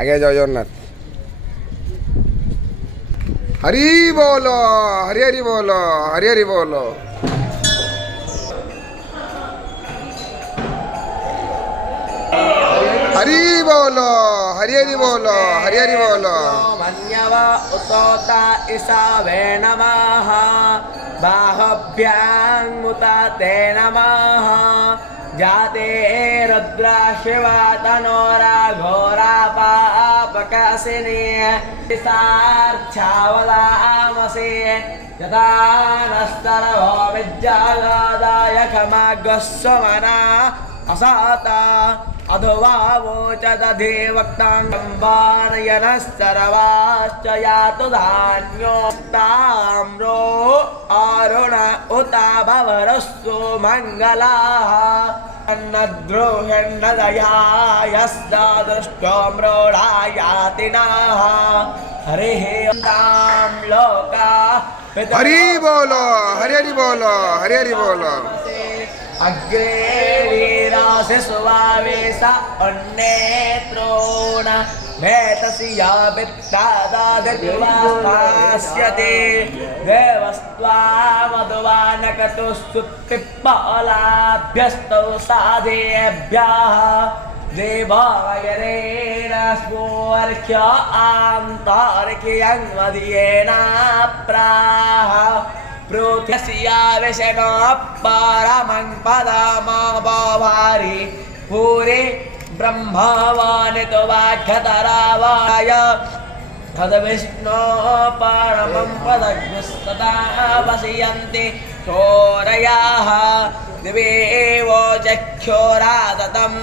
आगे जाओ जगन्नाथ। हरि बोलो, हरि हरि बोलो, हरि हरि बोलो। हरि बोलो, हरि हरि बोलो, हरि हरि बोलो। मन्यव उतोता इसावे नमः बाहुभ्यां मुता ते नमः जाते रुद्रा शिवा तनोरा घोरा पापकासिनी सार्च्छावलामसि यदा नस्तरभो विद्यागादाय खमागस्वमना असाता अधवा वोचदधिवक्तांबानयनस्तरवाश्च यातु धान्योक्ताम्रो अरुण उता भवरस्सु मङ्गलाः अन्नद्रोहिण्णदया यस्तादृष्टो मृडायातिनाः हरिः तां लोका हरि बोलो, हरि हरि बोलो, हरि हरि बोलो। अग्रे वीरासि सुवावेश अन्नेत्रोण भेतसि या वित्तादादिवास्तास्यते देवस्त्वा मधुवानकटुस्तुप्तिप्पलाभ्यस्तौ साधेभ्यः देवायरेण स्मोर्ख्य आन्तार्क्यं मदीयेन प्राह प्रोथ्यस्या विषणो परमं पदमभारि पूरे ब्रह्मवानितो वाक्यतरावाय तद्विष्णो परमं पदग्निस्तदा वसयन्ति चोरयाः दिवेवो चक्षुरादतं